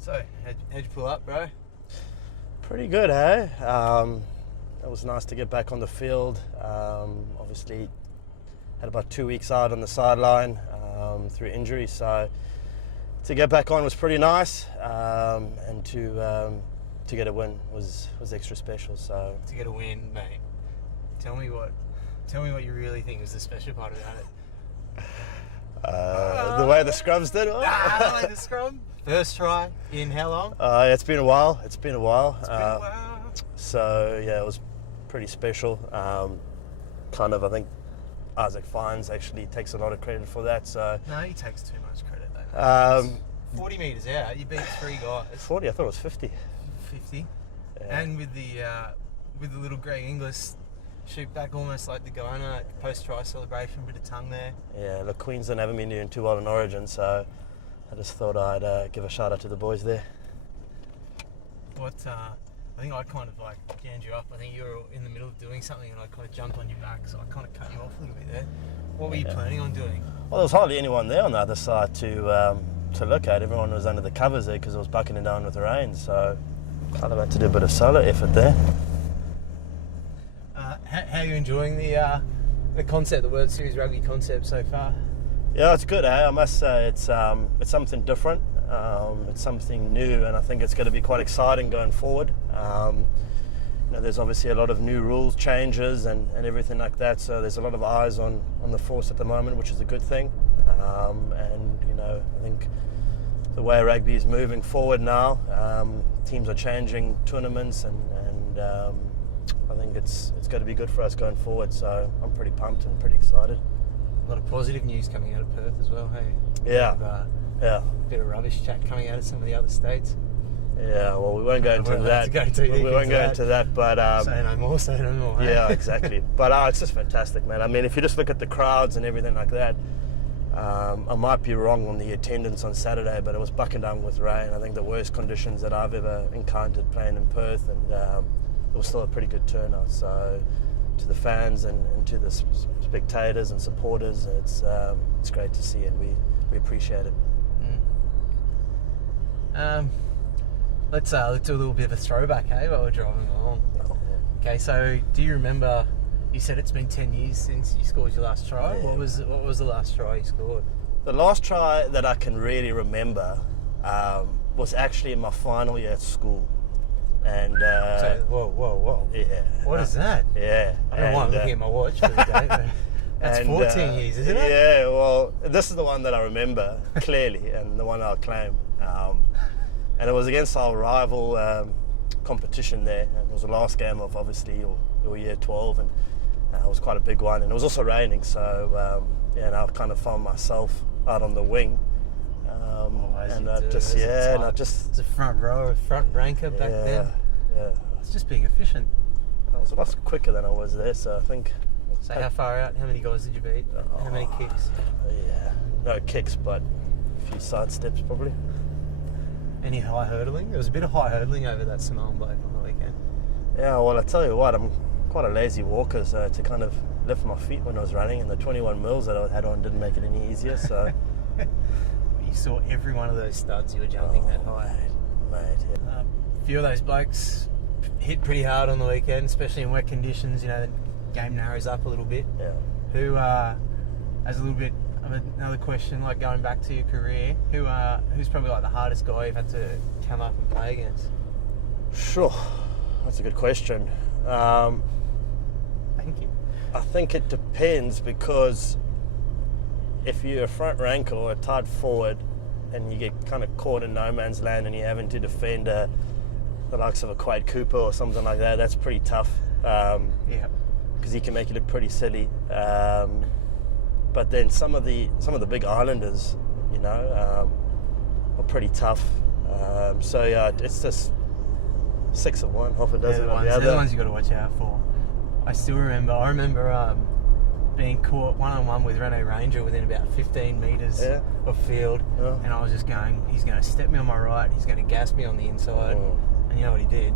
So, how'd you pull up, bro? Pretty good, hey? It was nice to get back on the field. Obviously, had about 2 weeks out on the sideline through injury, so to get back on was pretty nice, and to get a win was extra special. So to get a win, mate. Tell me what you really think was the special part about it. The way the scrums did. The way the scrum. First try in how long? It's been a while. It's been a while. So yeah, it was pretty special. I think Isaac Fines actually takes a lot of credit for that. So no, he takes too much credit though. 40 metres out, you beat 3 guys. 40, I thought it was 50. 50. Yeah. And with the little Greg Inglis shoot back almost like the Guyana post-try celebration, bit of tongue there. Yeah, look, Queensland haven't been doing too well in Origin, so I just thought I'd give a shout out to the boys there. I think I kind of like jammed you up. I think you were in the middle of doing something and I kind of jumped on your back, so I kind of cut you off a little bit there. What were you planning on doing? Well, there was hardly anyone there on the other side to look at. Everyone was under the covers there because it was bucketing down with the rain, so kind of had to do a bit of solo effort there. How are you enjoying the concept, the World Series Rugby concept so far? Yeah, it's good. I must say it's something different. It's something new, and I think it's going to be quite exciting going forward. There's obviously a lot of new rules changes and everything like that, so there's a lot of eyes on the force at the moment, which is a good thing. I think the way rugby is moving forward now, teams are changing tournaments, and I think it's going to be good for us going forward, so I'm pretty pumped and pretty excited. A lot of positive news coming out of Perth as well, hey? Yeah. A bit of rubbish chat coming out of some of the other states. Yeah, well, we won't go into that. We won't go into that, but say no more. Hey? Yeah, exactly. But it's just fantastic, man. I mean, if you just look at the crowds and everything like that, I might be wrong on the attendance on Saturday, but it was bucking down with rain. I think the worst conditions that I've ever encountered playing in Perth, and it was still a pretty good turnout. So to the fans and to the spectators and supporters, it's great to see, and we appreciate it. Let's do a little bit of a throwback, hey, while we're driving along. Okay, so do you remember? You said it's been 10 years since you scored your last try. Yeah. What was the last try you scored? The last try that I can really remember was actually in my final year at school. And whoa. Yeah. What is that? Yeah. I don't know why I'm looking at my watch for the day, but that's 14 years, isn't it? Yeah, well, this is the one that I remember clearly, and the one I'll claim. And it was against our rival competition there. And it was the last game of, obviously, your year 12, and it was quite a big one. And it was also raining, so and I kind of found myself out on the wing. It's a front ranker back then. Yeah. It's just being efficient. I was a lot quicker than I was there, so I think. So how far out? How many guys did you beat? How many kicks? Yeah, no kicks, but a few side steps probably. Any high hurdling? There was a bit of high hurdling over that Samoan bloke on the weekend. Yeah, well, I tell you what, I'm quite a lazy walker, so to kind of lift my feet when I was running, and the 21 mils that I had on didn't make it any easier, so. You saw every one of those studs you were jumping that high. Mate, yeah. A few of those blokes hit pretty hard on the weekend, especially in wet conditions. The game narrows up a little bit. Yeah. Who, as a little bit of another question, like going back to your career, who's probably like the hardest guy you've had to come up and play against? Sure, that's a good question. Thank you. I think it depends, because if you're a front ranker or a tight forward and you get kind of caught in no man's land and you're having to defend the likes of a Quade Cooper or something like that, that's pretty tough. Yeah. Because he can make you look pretty silly. But then some of the big islanders, are pretty tough. So yeah, it's just 6 of one, half a dozen of the other. They're the ones you got to watch out for. I remember being caught one-on-one with Renault Ranger within about 15 metres of field, and I was just going, he's going to step me on my right, he's going to gas me on the inside, and you know what he did?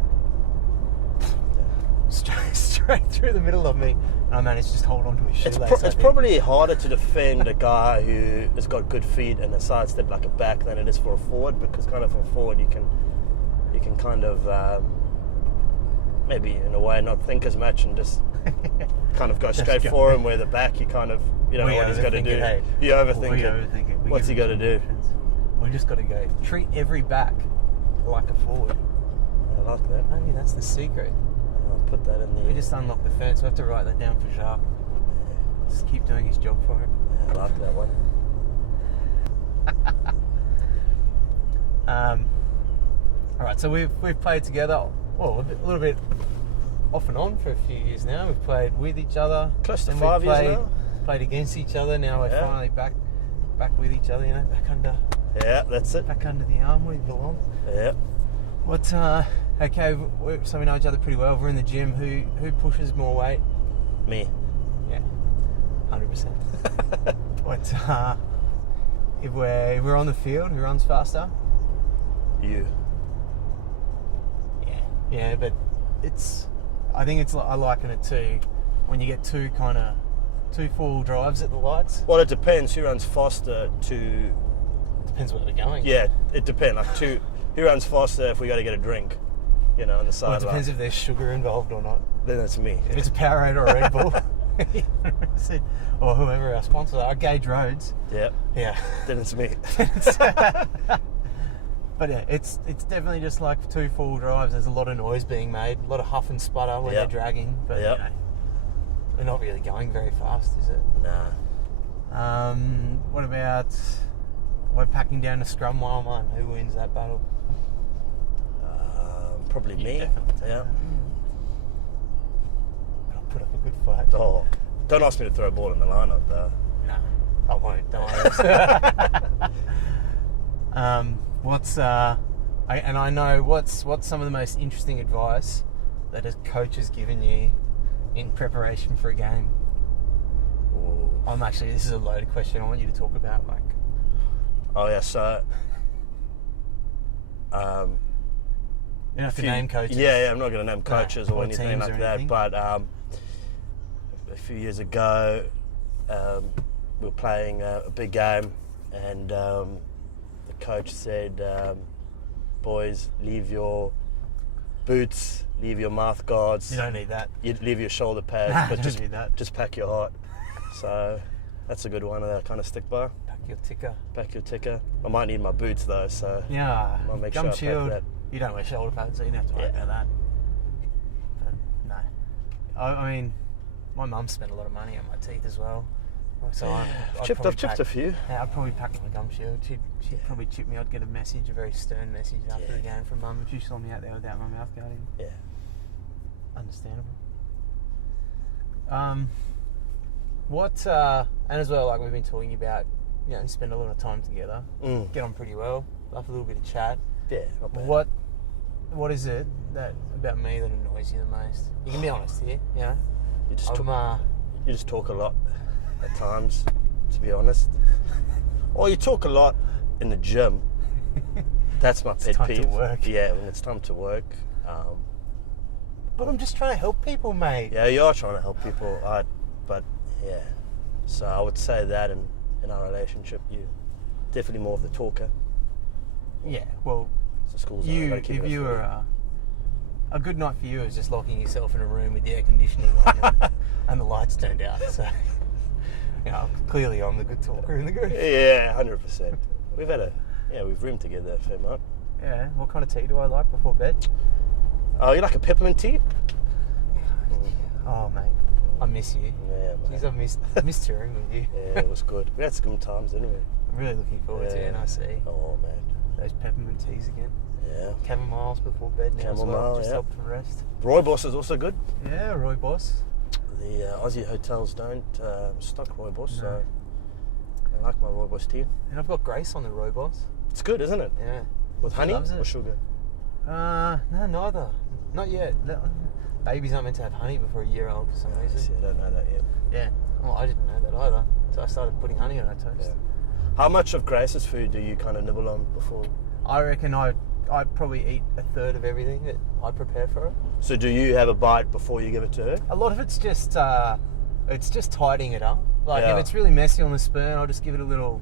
straight through the middle of me, and I managed to just hold on to his shoelace. It's probably harder to defend a guy who has got good feet and a sidestep like a back than it is for a forward, because kind of for a forward you can kind of maybe in a way not think as much and just kind of go straight for him, where the back you kind of you don't know what he's got to do. Hey. You overthink it. What's he got to do? We just got to go treat every back like a forward. I like that. Maybe that's the secret. I'll put that in the... We just unlocked the fence. We have to write that down for Sharp. Just keep doing his job for him. Yeah, I like that one. All right, so we've played together, well, a little bit off and on for a few years now. We've played with each other. Close to 5 years now. Played against each other. Now we're finally back with each other. You know, back under. Yeah, that's it. Back under the arm where you belong. Yeah. What? Okay, so we know each other pretty well. We're in the gym. Who pushes more weight? Me. Yeah, 100%. What? If we're on the field, who runs faster? You. Yeah, but I think I liken it to when you get two full drives at the lights. Well, it depends who runs faster to... Depends where we're going. Yeah, it depends. Like who runs faster if we got to get a drink, you know, on the sideline. Well, it depends if there's sugar involved or not. Then it's me. If it's a Powerade or a Red Bull, or whoever our sponsors are, Gauge Roads. Yeah. Yeah. Then it's me. But yeah, it's definitely just like two full drives. There's a lot of noise being made, a lot of huff and sputter when they're dragging. But you know, they're not really going very fast, is it? Nah. What about we're packing down a scrum while I'm on? Who wins that battle? Probably me. Definitely. Yeah. I'll put up a good fight. Oh, don't ask me to throw a ball in the lineup though. No, I won't. Don't worry. I know what's some of the most interesting advice that a coach has given you in preparation for a game. Ooh. This is a loaded question. I want you to talk about Oh yeah, so. You don't have to name coaches. Yeah, I'm not going to name coaches or anything like anything. that. But a few years ago, we were playing a big game, and the coach said, "Boys, leave your boots, leave your mouth guards. You don't need that. You leave your shoulder pads, but don't need that. just pack your heart." So that's a good one that I kind of stick by. Pack your ticker. I might need my boots though, so yeah. I'll make Gum sure I pack that. You don't wear shoulder pads, so you don't have to worry about that. But no, I mean, my mum spent a lot of money on my teeth as well. So I've chipped a few. Yeah, I'd probably pack my gum shield. She'd probably chip me. I'd get a message, a very stern message after the game from mum if she saw me out there without my mouth guard in. Yeah. Understandable. And as well, like we've been talking about, you know, spend a lot of time together, get on pretty well, love a little bit of chat. Yeah, not bad. What is it about me that annoys you the most? You can be honest here, you know. You just talk a lot at times, to be honest. Or you talk a lot in the gym. That's my pet peeve. To work. Yeah, when it's time to work. But I'm just trying to help people, mate. Yeah, you are trying to help people. But yeah, so I would say that in our relationship, you definitely more of the talker. Yeah, well, if you were a good night for you is just locking yourself in a room with the air conditioning on and the lights turned out. So, you know, clearly I'm the good talker in the group. Yeah, 100%. We've roomed together a fair amount. Yeah. What kind of tea do I like before bed? Oh, you like a peppermint tea? Oh, mate, I miss you. Yeah, mate. Jeez, I missed touring with you. Yeah, it was good. We had some good times anyway. I'm really looking forward to NIC. Oh, man. Those peppermint teas again. Yeah. Chamomiles before bed now as well. Just help for rest. Rooibos is also good. Yeah, Rooibos. The Aussie hotels don't stock Rooibos, No. so I like my Rooibos tea. And I've got Grace on the Rooibos. It's good, isn't it? Yeah. With honey loves it. or sugar? No, neither. Not yet. Babies aren't meant to have honey before a year old for some reason. See, I don't know that yet. Yeah. Well, I didn't know that either. So I started putting honey on our toast. Yeah. How much of Grace's food do you kind of nibble on before? I reckon I I probably eat a third of everything that I prepare for her. So do you have a bite before you give it to her? A lot of it's just tidying it up. Like Yeah. if it's really messy on the spoon, I'll just give it a little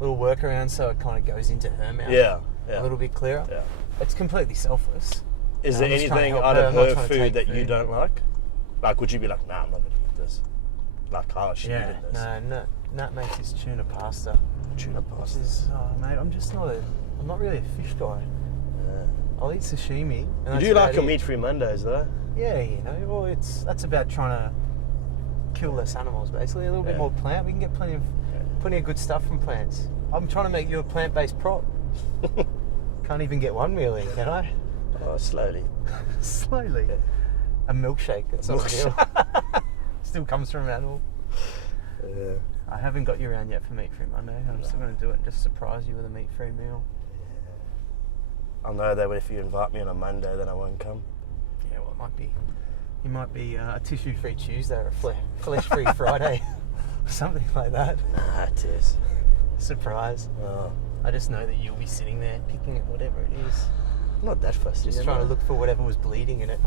workaround so it kind of goes into her mouth. Yeah. A little bit clearer. Yeah. It's completely selfless. Is I'm there just trying to anything help out her. of I'm not her trying to food take that you food. don't like? Like, would you be like, nah, I'm not going to eat this? Like, oh, she needed this. No. Nat makes his tuna pasta. Tuna pasta. Mate, I'm not really a fish guy. Yeah. I'll eat sashimi. And You that's do like about your it. meat-free Mondays, though? Yeah, well, that's about trying to kill less animals, basically. A little bit more plant. We can get plenty of good stuff from plants. I'm trying to make you a plant-based prop. Can't even get one meal in, can I? Oh, slowly. Slowly. Yeah. A milkshake. That's not a meal. Still comes from an animal. Yeah. I haven't got you around yet for Meat Free Monday. I'm still going to do it and just surprise you with a meat-free meal. I know that if you invite me on a Monday, then I won't come. Yeah, well, it might be a tissue-free Tuesday or a flesh-free Friday. Something like that. Nah, it is. Surprise. Oh. I just know that you'll be sitting there picking at whatever it is. I'm not that fussy. Just trying to look for whatever was bleeding in it.